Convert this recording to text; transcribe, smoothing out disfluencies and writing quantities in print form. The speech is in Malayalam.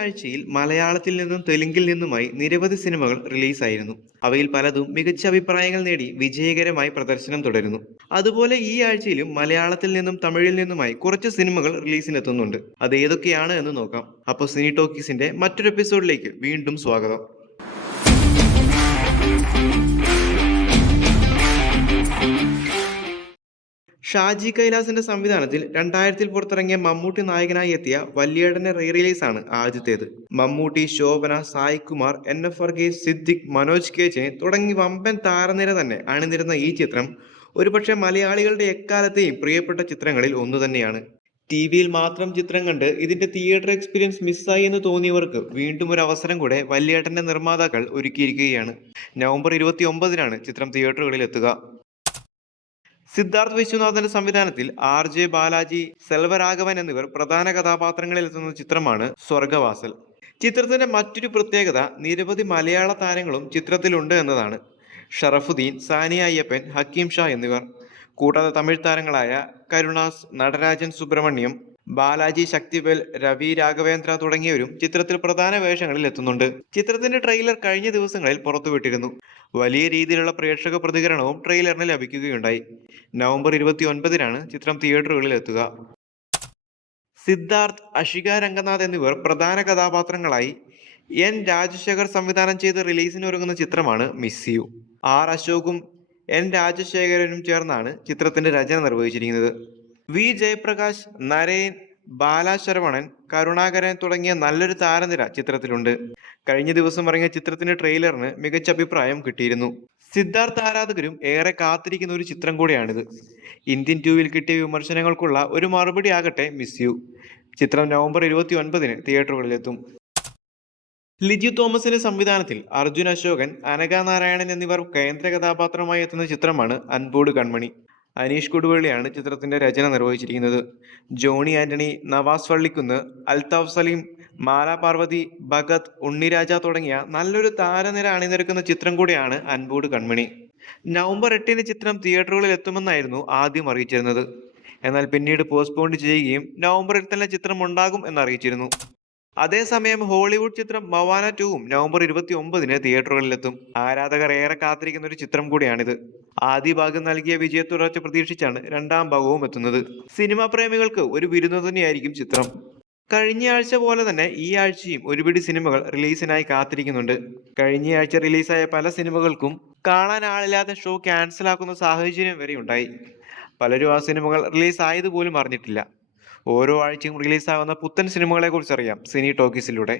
ആഴ്ചയിൽ മലയാളത്തിൽ നിന്നും തെലുങ്കിൽ നിന്നുമായി നിരവധി സിനിമകൾ റിലീസായിരുന്നു. അവയിൽ പലതും മികച്ച അഭിപ്രായങ്ങൾ നേടി വിജയകരമായി പ്രദർശനം തുടരുന്നു. അതുപോലെ ഈ ആഴ്ചയിലും മലയാളത്തിൽ നിന്നും തമിഴിൽ നിന്നുമായി കുറച്ച് സിനിമകൾ റിലീസിനെത്തുന്നുണ്ട്. അത് ഏതൊക്കെയാണ് എന്ന് നോക്കാം. അപ്പോൾ സിനി ടോക്കീസിന്റെ മറ്റൊരു എപ്പിസോഡിലേക്ക് വീണ്ടും സ്വാഗതം. ഷാജി കൈലാസിന്റെ സംവിധാനത്തിൽ 2000 പുറത്തിറങ്ങിയ മമ്മൂട്ടി നായകനായി എത്തിയ വല്യേടന്റെ റീ റിലീസാണ് ആദ്യത്തേത്. മമ്മൂട്ടി, ശോഭന, സായികുമാർ, NF വർഗീസ്, സിദ്ദിഖ്, മനോജ് കെ ജയൻ തുടങ്ങി വമ്പൻ താരനിര തന്നെ അണിനിരുന്ന ഈ ചിത്രം ഒരുപക്ഷെ മലയാളികളുടെ എക്കാലത്തെയും പ്രിയപ്പെട്ട ചിത്രങ്ങളിൽ ഒന്നു തന്നെയാണ്. TV-യിൽ മാത്രം ചിത്രം കണ്ട് ഇതിന്റെ തിയേറ്റർ എക്സ്പീരിയൻസ് മിസ്സായി എന്ന് തോന്നിയവർക്ക് വീണ്ടും ഒരു അവസരം കൂടെ വല്യേട്ടന്റെ നിർമ്മാതാക്കൾ ഒരുക്കിയിരിക്കുകയാണ്. നവംബർ 29-നാണ് ചിത്രം തിയേറ്ററുകളിൽ എത്തുക. സിദ്ധാർത്ഥ് വിശ്വനാഥന്റെ സംവിധാനത്തിൽ RJ ബാലാജി, സെൽവരാഘവൻ എന്നിവർ പ്രധാന കഥാപാത്രങ്ങളിൽ എത്തുന്ന ചിത്രമാണ് സ്വർഗവാസൽ. ചിത്രത്തിന്റെ മറ്റൊരു പ്രത്യേകത നിരവധി മലയാള താരങ്ങളും ചിത്രത്തിലുണ്ട് എന്നതാണ്. ഷറഫുദ്ദീൻ, സാനിയ അയ്യപ്പൻ, ഹക്കീം ഷാ എന്നിവർ, കൂടാതെ തമിഴ് താരങ്ങളായ കരുണാസ്, നടരാജൻ സുബ്രഹ്മണ്യം, ബാലാജി ശക്തിവേൽ, രവി രാഘവേന്ദ്ര തുടങ്ങിയവരും ചിത്രത്തിൽ പ്രധാന വേഷങ്ങളിൽ എത്തുന്നുണ്ട്. ചിത്രത്തിന്റെ ട്രെയിലർ കഴിഞ്ഞ ദിവസങ്ങളിൽ പുറത്തുവിട്ടിരുന്നു. വലിയ രീതിയിലുള്ള പ്രേക്ഷക പ്രതികരണവും ട്രെയിലറിന് ലഭിക്കുകയുണ്ടായി. നവംബർ 29-നാണ് ചിത്രം തിയേറ്ററുകളിൽ എത്തുക. സിദ്ധാർത്ഥ്, അഷിക രംഗനാഥ് എന്നിവർ പ്രധാന കഥാപാത്രങ്ങളായി N രാജശേഖർ സംവിധാനം ചെയ്ത് റിലീസിനൊരുങ്ങുന്ന ചിത്രമാണ് മിസ് യു. R അശോകും N രാജശേഖരനും ചേർന്നാണ് ചിത്രത്തിന്റെ രചന നിർവഹിച്ചിരിക്കുന്നത്. V ജയപ്രകാശ്, നരേൻ, ബാലശരവണൻ, കരുണാകരൻ തുടങ്ങിയ നല്ലൊരു താരനിര ചിത്രത്തിലുണ്ട്. കഴിഞ്ഞ ദിവസം ഇറങ്ങിയ ചിത്രത്തിന്റെ ട്രെയിലറിന് മികച്ച അഭിപ്രായം കിട്ടിയിരുന്നു. സിദ്ധാർത്ഥ് ആരാധകരും ഏറെ കാത്തിരിക്കുന്ന ഒരു ചിത്രം കൂടിയാണിത്. ഇന്ത്യൻ 2-ൽ കിട്ടിയ വിമർശനങ്ങൾക്കുള്ള ഒരു മറുപടി ആകട്ടെ മിസ് യു. ചിത്രം നവംബർ 29-ന് തിയേറ്ററുകളിലെത്തും. ലിജു തോമസിന്റെ സംവിധാനത്തിൽ അർജുൻ അശോകൻ, അനഘ നാരായണൻ എന്നിവർ കേന്ദ്ര കഥാപാത്രമായി എത്തുന്ന ചിത്രമാണ് അൻപോട് കൺമണി. അനീഷ് കൊടുവള്ളിയാണ് ചിത്രത്തിന്റെ രചന നിർവഹിച്ചിരിക്കുന്നത്. ജോണി ആന്റണി, നവാസ് വള്ളിക്കുന്ന്, അൽതാഫ് സലീം, മാല പാർവതി, ഭഗത്, ഉണ്ണിരാജ തുടങ്ങിയ നല്ലൊരു താരനിര അണിനിരക്കുന്ന ചിത്രം കൂടിയാണ് അൻപോട് കൺമണി. നവംബർ 8-ന് ചിത്രം തിയേറ്ററുകളിൽ എത്തുമെന്നായിരുന്നു ആദ്യം അറിയിച്ചിരുന്നത്. എന്നാൽ പിന്നീട് പോസ്റ്റ്പോണ്ട് ചെയ്യുകയും നവംബറിൽ തന്നെ ചിത്രം ഉണ്ടാകും എന്നറിയിച്ചിരുന്നു. അതേസമയം ഹോളിവുഡ് ചിത്രം മവാന 2-ഉം നവംബർ 29-ന് തിയേറ്ററുകളിലെത്തും. ആരാധകർ ഏറെ കാത്തിരിക്കുന്ന ഒരു ചിത്രം കൂടിയാണിത്. ആദ്യ ഭാഗം നൽകിയ വിജയത്തുടർച്ച പ്രതീക്ഷിച്ചാണ് രണ്ടാം ഭാഗവും എത്തുന്നത്. സിനിമാ പ്രേമികൾക്ക് ഒരു വിരുന്നു തന്നെയായിരിക്കും ചിത്രം. കഴിഞ്ഞ ആഴ്ച പോലെ തന്നെ ഈ ആഴ്ചയും ഒരുപിടി സിനിമകൾ റിലീസിനായി കാത്തിരിക്കുന്നുണ്ട്. കഴിഞ്ഞയാഴ്ച റിലീസായ പല സിനിമകൾക്കും കാണാൻ ആളില്ലാതെ ഷോ ക്യാൻസൽ ആക്കുന്ന സാഹചര്യം വരെ ഉണ്ടായി. പലരും ആ സിനിമകൾ റിലീസ് ആയതുപോലും അറിഞ്ഞിട്ടില്ല. ഓരോ ആഴ്ചയും റിലീസാകുന്ന പുത്തൻ സിനിമകളെ കുറിച്ചറിയാം സിനി ടോക്കീസിലൂടെ.